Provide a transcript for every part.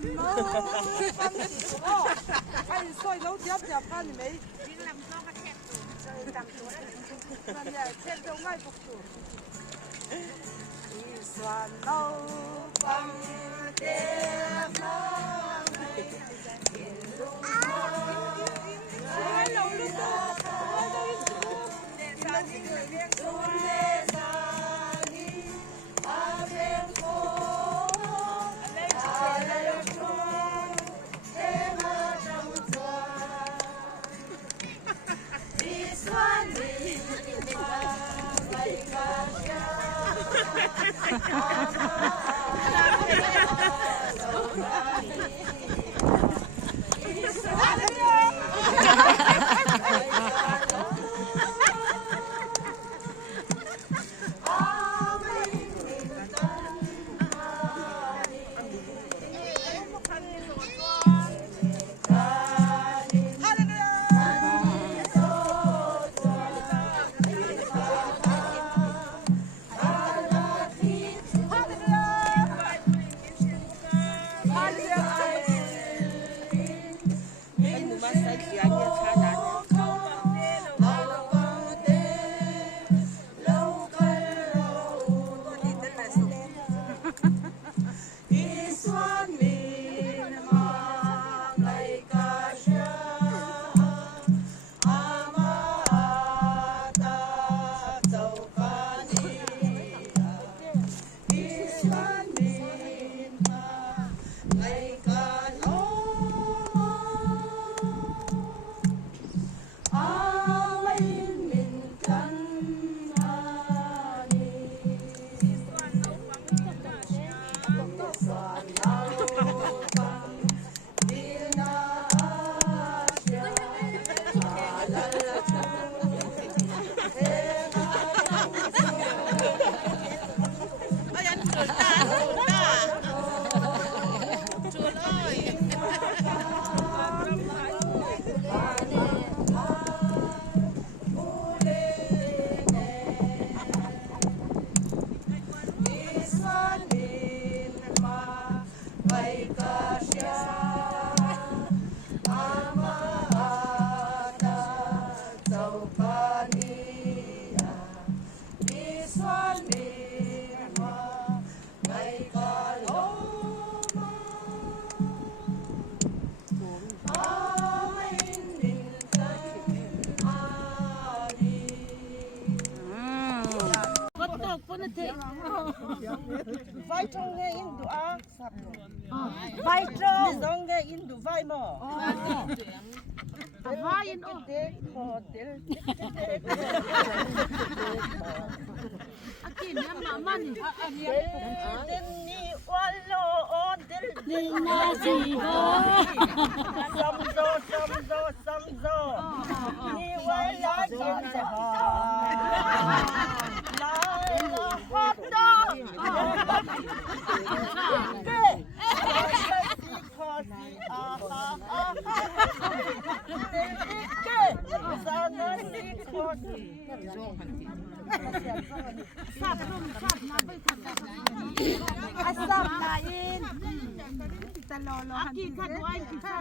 Xuân nó ăn gì đó anh soi nấu chép chép ăn mấy làm sao mà chép rồi làm chỗ đấy làm nhà chép đâu ngay phục vụ Xuân nấu bằng đêm mơ vai trong nghe in du a sap vai trong dong nghe in du vai mo vai in o te ko tel akin ya mama ni den ni walo on del ni na si ho samzo ni wala jen sa la la hot dog asap lain kita lolo aki kan wai kita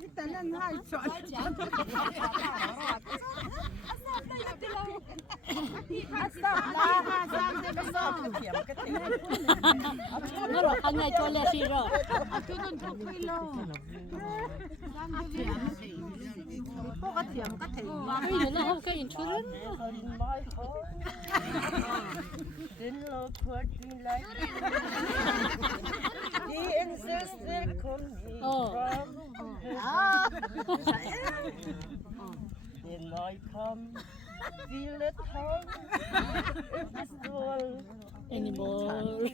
kita nan hai chọn nó rồi ăn ngày cho lẹ xì rồi chú nên chụp kilo có cái thiểm cái thịt cái gì nó không cái gì chú đến den lo kort din like the ancestor come from then I come feel it home if the soul anymore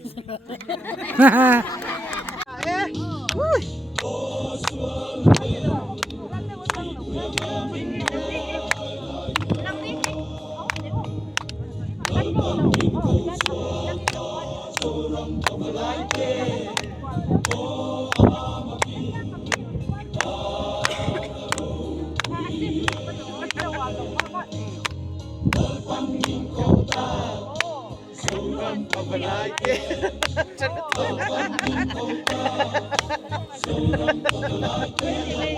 Overnight, yeah. Pwede na